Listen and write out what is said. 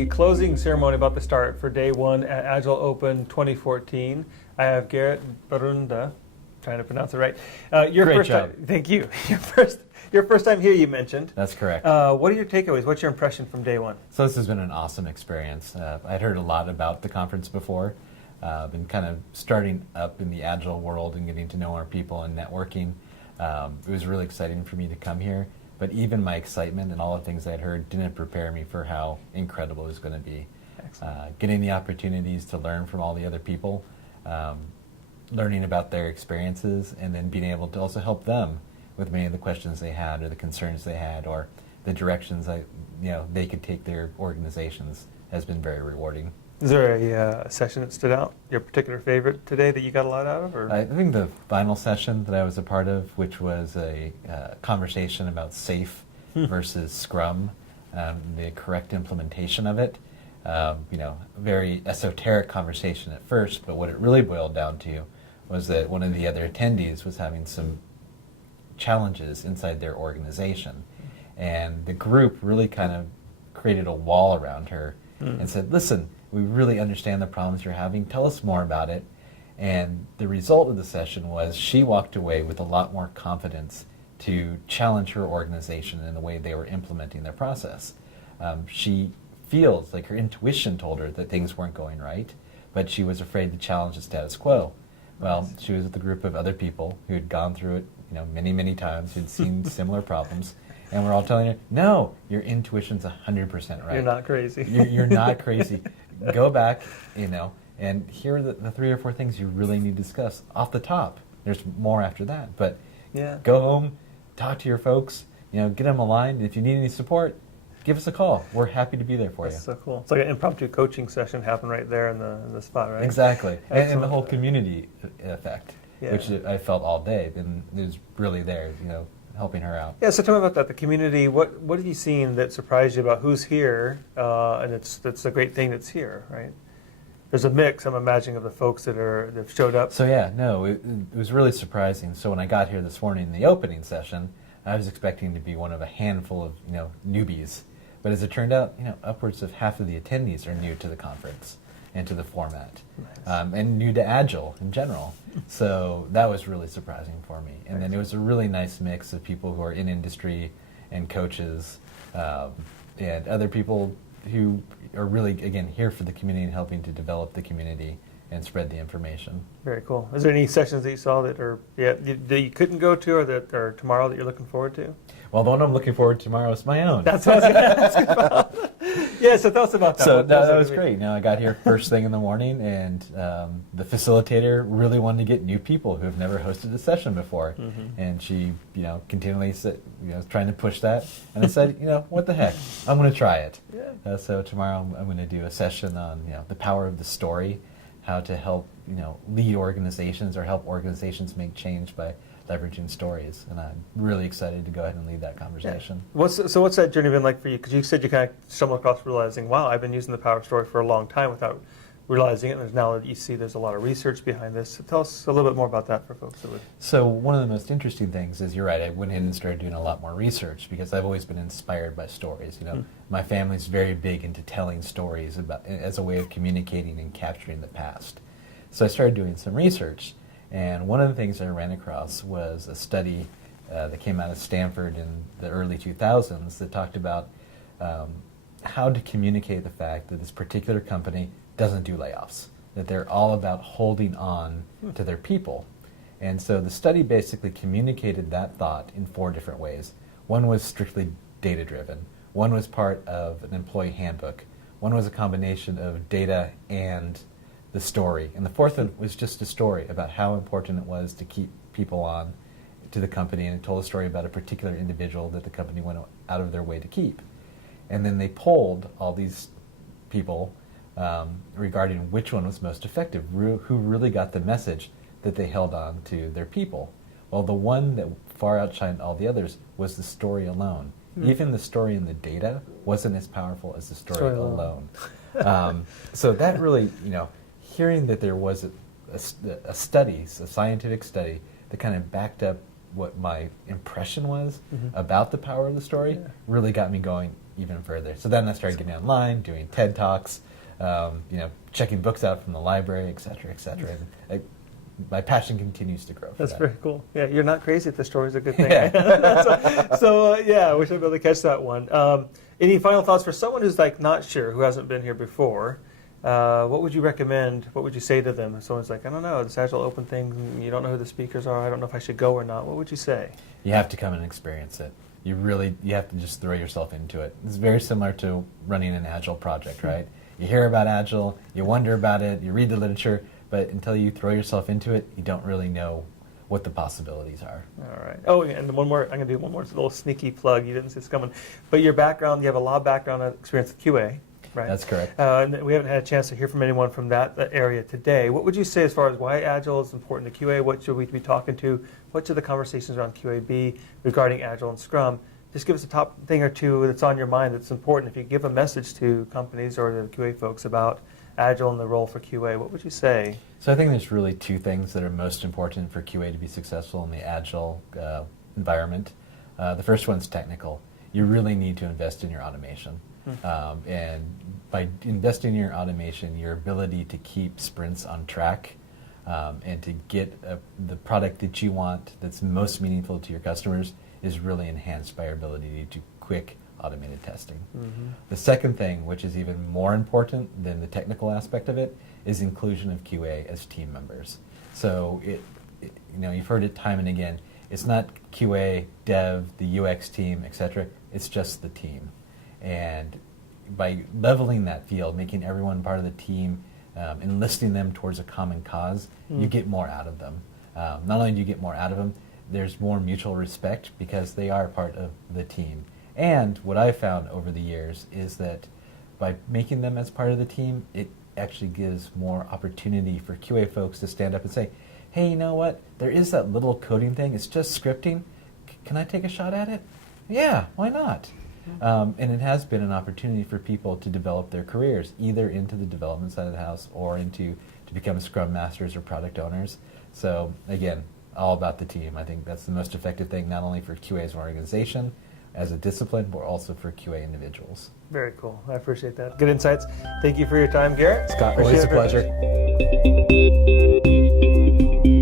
the closing ceremony about to start for day one at Agile Open 2014. I have Garrett Borunda, trying to pronounce it right. Great job. Thank you. Your first time here, you mentioned. That's correct. What are your takeaways? What's your impression from day one? So this has been an awesome experience. I'd heard a lot about the conference before. Been kind of starting up in the Agile world and getting to know our people and networking. It was really exciting for me to come here. But even my excitement and all the things I'd heard didn't prepare me for how incredible it was going to be. Getting the opportunities to learn from all the other people, learning about their experiences, and then being able to also help them with many of the questions they had or the concerns they had or the directions they could take their organizations has been very rewarding. Is there a session that stood out, your particular favorite today that you got a lot out of? Or? I think the final session that I was a part of, which was a conversation about SAFe versus Scrum, the correct implementation of it. Very esoteric conversation at first, but what it really boiled down to was that one of the other attendees was having some challenges inside their organization. And the group really kind of created a wall around her and said, listen, we really understand the problems you're having. Tell us more about it. And the result of the session was she walked away with a lot more confidence to challenge her organization in the way they were implementing their process. She feels like her intuition told her that things weren't going right, but she was afraid to challenge the status quo. Well, she was with a group of other people who had gone through it, many, many times, who'd seen similar problems, and we're all telling her, no, your intuition's 100% right. You're not crazy. You're not crazy. Go back, and here are the 3 or 4 things you really need to discuss off the top. There's more after that, but go home, talk to your folks, get them aligned. If you need any support, give us a call. We're happy to be there for you. That's so cool. It's like an impromptu coaching session happened right there in the spot, right? Exactly. And the whole community effect, which I felt all day, and it was really there, helping her out. Yeah, so tell me about that, the community. What have you seen that surprised you about who's here? And that's a great thing that's here, right? There's a mix, I'm imagining, of the folks that have showed up. So it was really surprising. So when I got here this morning in the opening session, I was expecting to be one of a handful of newbies. But as it turned out, upwards of half of the attendees are new to the conference and to the format, and new to Agile in general. So that was really surprising for me. And then it was a really nice mix of people who are in industry and coaches and other people who are really, again, here for the community and helping to develop the community and spread the information. Very cool. Is there any sessions that you saw that you couldn't go to or tomorrow that you're looking forward to? Well, the one I'm looking forward to tomorrow is my own. That's what I was going to ask about. Yeah, so tell us about that. So that was great. I got here first thing in the morning, and the facilitator really wanted to get new people who have never hosted a session before. And she, continually said, trying to push that. And I said, what the heck? I'm going to try it. Yeah. So tomorrow I'm going to do a session on, the power of the story, how to help, lead organizations or help organizations make change by leveraging stories, and I'm really excited to go ahead and lead that conversation. Yeah. What's that journey been like for you? Because you said you kind of stumbled across realizing, wow, I've been using the power of story for a long time without realizing it, and now that you see there's a lot of research behind this. So tell us a little bit more about that for folks that would. So one of the most interesting things is, you're right, I went in and started doing a lot more research because I've always been inspired by stories. My family's very big into telling stories as a way of communicating and capturing the past. So I started doing some research. And one of the things I ran across was a study that came out of Stanford in the early 2000s that talked about how to communicate the fact that this particular company doesn't do layoffs, that they're all about holding on to their people. And so the study basically communicated that thought in 4 different ways. One was strictly data-driven. One was part of an employee handbook. One was a combination of data and the story. And the 4th one was just a story about how important it was to keep people on to the company, and it told a story about a particular individual that the company went out of their way to keep. And then they polled all these people regarding which one was most effective, who really got the message that they held on to their people. Well, the one that far outshined all the others was the story alone. Even the story in the data wasn't as powerful as the story alone. So that really, hearing that there was a study, a scientific study, that kind of backed up what my impression was about the power of the story really got me going even further. So then I started getting online, doing TED Talks, checking books out from the library, et cetera, et cetera. And my passion continues to grow. That's that. very cool. Yeah, you're not crazy if the story's a good thing. Yeah. so I wish I'd be able to catch that one. Any final thoughts for someone who's like not sure, who hasn't been here before? What would you recommend? What would you say to them if someone's like, I don't know, this Agile Open thing, you don't know who the speakers are, I don't know if I should go or not. What would you say? You have to come and experience it. You have to just throw yourself into it. It's very similar to running an Agile project, right? You hear about Agile, you wonder about it, you read the literature, but until you throw yourself into it, you don't really know what the possibilities are. All right. Oh, and one more. I'm going to do one more little sneaky plug. You didn't see this coming. But your background, you have a lot of background experience with QA, right? That's correct. And we haven't had a chance to hear from anyone from that area today. What would you say as far as why Agile is important to QA? What should we be talking to? What should the conversations around QA be regarding Agile and Scrum? Just give us a top thing or two that's on your mind that's important. If you give a message to companies or the QA folks about Agile and the role for QA, what would you say? So I think there's really two things that are most important for QA to be successful in the Agile environment. The first one's technical. You really need to invest in your automation. And by investing in your automation, your ability to keep sprints on track and to get the product that you want that's most meaningful to your customers is really enhanced by your ability to do quick automated testing. The second thing, which is even more important than the technical aspect of it, is inclusion of QA as team members. So you've heard it time and again. It's not QA, dev, the UX team, etc. It's just the team. And by leveling that field, making everyone part of the team, enlisting them towards a common cause, you get more out of them. Not only do you get more out of them, there's more mutual respect because they are part of the team. And what I've found over the years is that by making them as part of the team, it actually gives more opportunity for QA folks to stand up and say, hey, you know what? There is that little coding thing. It's just scripting. Can I take a shot at it? Yeah, why not? And it has been an opportunity for people to develop their careers, either into the development side of the house or to become Scrum Masters or product owners. So again, all about the team. I think that's the most effective thing, not only for QA as an organization, as a discipline, but also for QA individuals. Very cool. I appreciate that. Good insights. Thank you for your time, Garrett. Scott, Appreciate always a it. pleasure.